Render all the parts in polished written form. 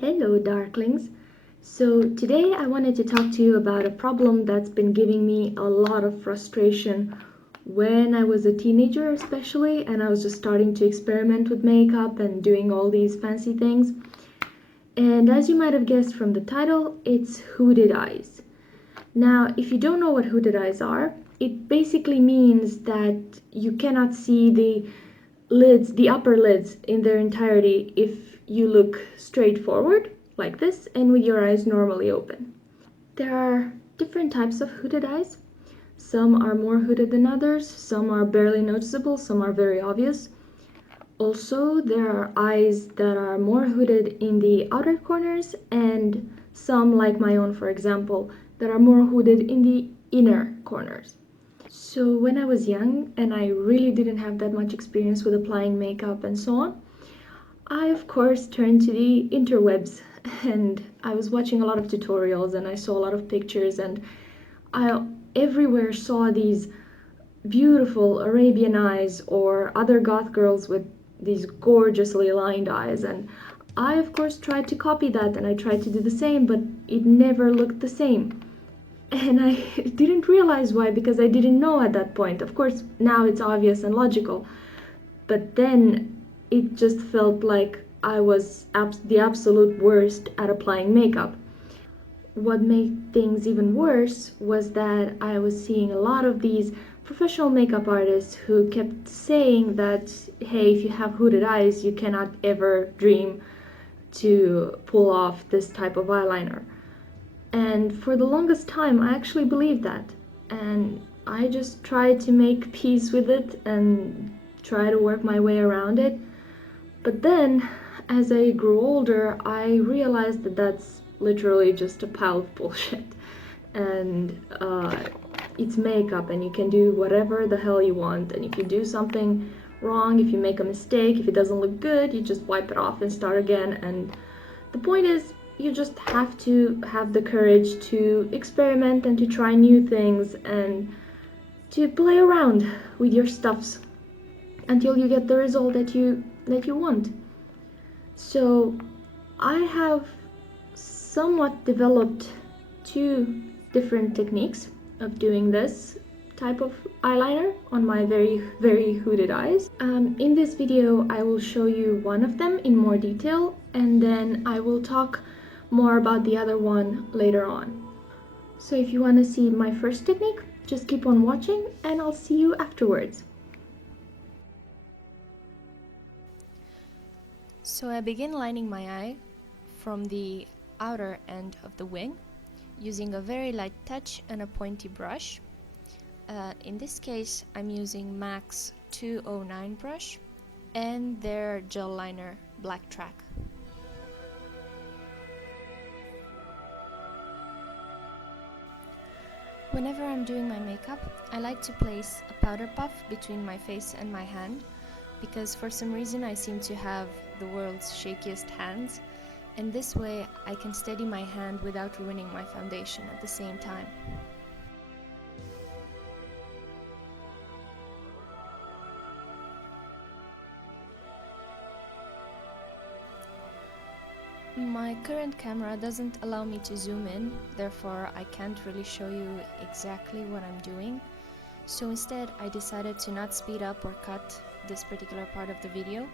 Hello, Darklings. So, today I wanted to talk to you about a problem that's been giving me a lot of frustration when I was a teenager, especially, and I was just starting to experiment with makeup and doing all these fancy things. And as you might have guessed from the title, it's hooded eyes. Now, if you don't know what hooded eyes are, it basically means that you cannot see the upper lids in their entirety if you look straight forward like this and with your eyes normally open. There are different types of hooded eyes. Some are more hooded than others, some are barely noticeable, some are very obvious. Also, there are eyes that are more hooded in the outer corners and some, like my own for example, that are more hooded in the inner corners. So when I was young and I really didn't have that much experience with applying makeup and so on, I of course turned to the interwebs and I was watching a lot of tutorials and I saw a lot of pictures and I everywhere saw these beautiful Arabian eyes or other goth girls with these gorgeously lined eyes, and I of course tried to copy that and I tried to do the same, but it never looked the same. And I didn't realize why, because I didn't know at that point. Of course, now it's obvious and logical, but then it just felt like I was the absolute worst at applying makeup. What made things even worse was that I was seeing a lot of these professional makeup artists who kept saying that, hey, if you have hooded eyes, you cannot ever dream to pull off this type of eyeliner. And for the longest time, I actually believed that. And I just tried to make peace with it and try to work my way around it. But then, as I grew older, I realized that that's literally just a pile of bullshit. And it's makeup, and you can do whatever the hell you want. And if you do something wrong, if you make a mistake, if it doesn't look good, you just wipe it off and start again. And the point is, you just have to have the courage to experiment and to try new things and to play around with your stuffs until you get the result that you want. So I have somewhat developed two different techniques of doing this type of eyeliner on my very hooded eyes. In this video I will show you one of them in more detail, and then I will talk more about the other one later on. So if you want to see my first technique, just keep on watching and I'll see you afterwards. So I begin lining my eye from the outer end of the wing using a very light touch and a pointy brush. In this case I'm using MAC's 209 brush and their gel liner Black Track. Whenever I'm doing my makeup, I like to place a powder puff between my face and my hand, because for some reason I seem to have the world's shakiest hands, and this way I can steady my hand without ruining my foundation at the same time. My current camera doesn't allow me to zoom in, therefore I can't really show you exactly what I'm doing. So instead I decided to not speed up or cut this particular part of the video,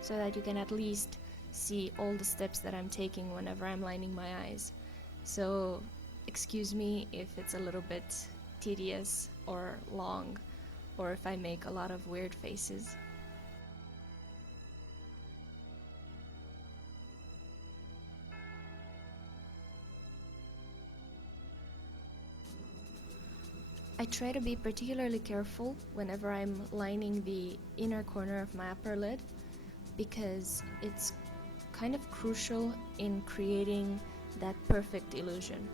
so that you can at least see all the steps that I'm taking whenever I'm lining my eyes. So excuse me if it's a little bit tedious or long, or if I make a lot of weird faces. I try to be particularly careful whenever I'm lining the inner corner of my upper lid, because it's kind of crucial in creating that perfect illusion.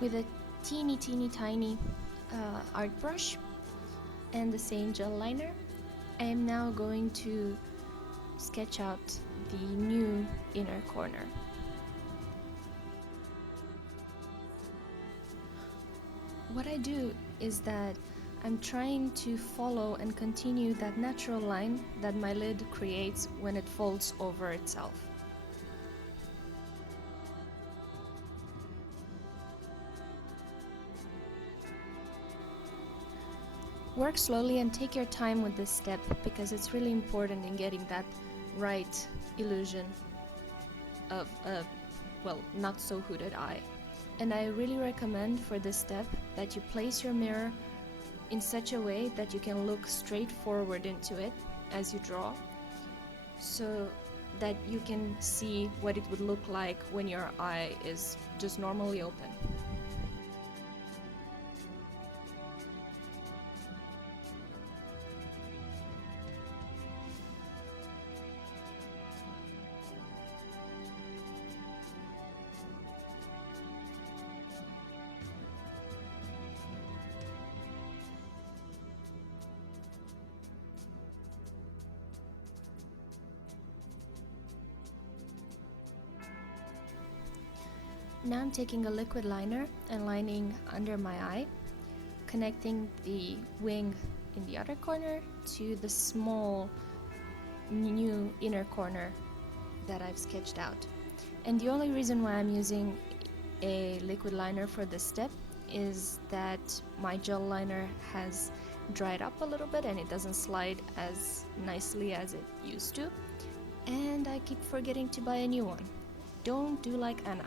With a teeny tiny art brush and the same gel liner, I am now going to sketch out the new inner corner. What I do is that I'm trying to follow and continue that natural line that my lid creates when it folds over itself. Work slowly and take your time with this step because it's really important in getting that right illusion of a, well, not so hooded eye. And I really recommend for this step that you place your mirror in such a way that you can look straight forward into it as you draw, so that you can see what it would look like when your eye is just normally open. Now I'm taking a liquid liner and lining under my eye, connecting the wing in the other corner to the small new inner corner that I've sketched out. And the only reason why I'm using a liquid liner for this step is that my gel liner has dried up a little bit and it doesn't slide as nicely as it used to, and I keep forgetting to buy a new one. Don't do like Anna.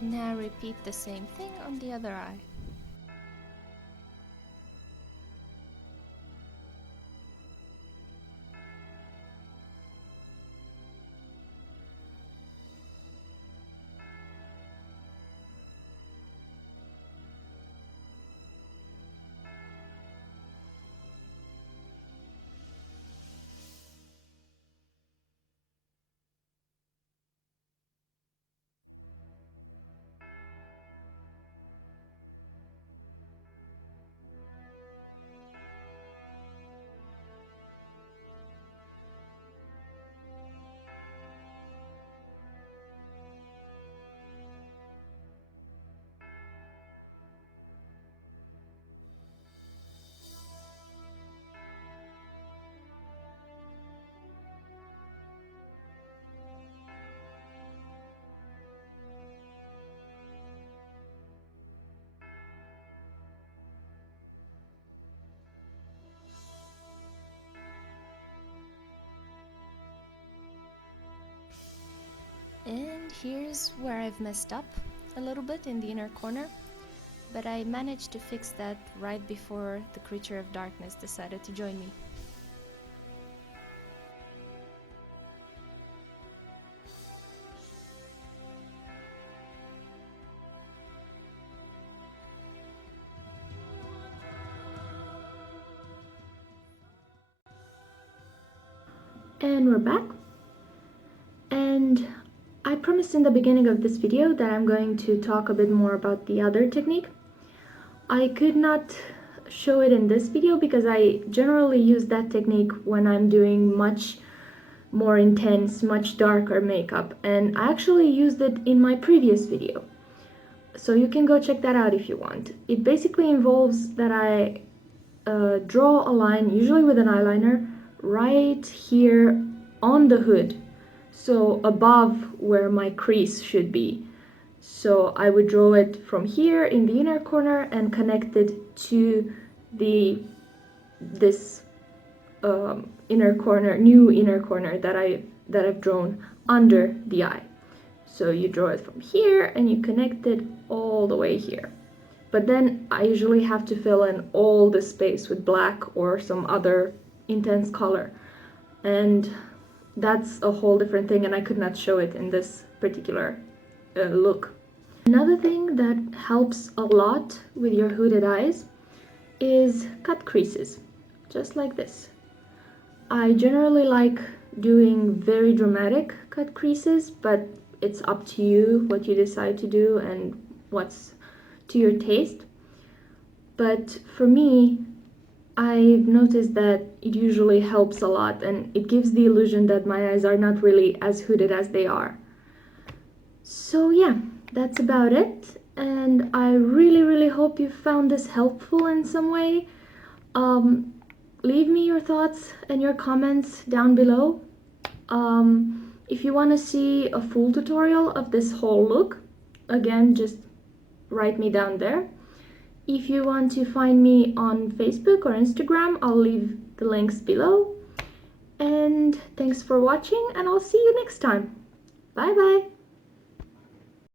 Now repeat the same thing on the other eye. And here's where I've messed up a little bit in the inner corner, but I managed to fix that right before the creature of darkness decided to join me. And we're back. And I promised in the beginning of this video that I'm going to talk a bit more about the other technique. I could not show it in this video because I generally use that technique when I'm doing much more intense, much darker makeup, and I actually used it in my previous video. So you can go check that out if you want. It basically involves that I draw a line, usually with an eyeliner, right here on the hood, so above where my crease should be. So I would draw it from here in the inner corner and connect it to this new inner corner that I've drawn under the eye. So you draw it from here and you connect it all the way here. But then I usually have to fill in all the space with black or some other intense color. And that's a whole different thing, and I could not show it in this particular look. Another thing that helps a lot with your hooded eyes is cut creases, just like this. I generally like doing very dramatic cut creases, but it's up to you what you decide to do and what's to your taste. But for me, I've noticed that it usually helps a lot, and it gives the illusion that my eyes are not really as hooded as they are. So yeah, that's about it, and I really hope you found this helpful in some way. Leave me your thoughts and your comments down below. If you want to see a full tutorial of this whole look, again, just write me down there. If you want to find me on Facebook or Instagram, I'll leave the links below. And thanks for watching, and I'll see you next time. Bye bye!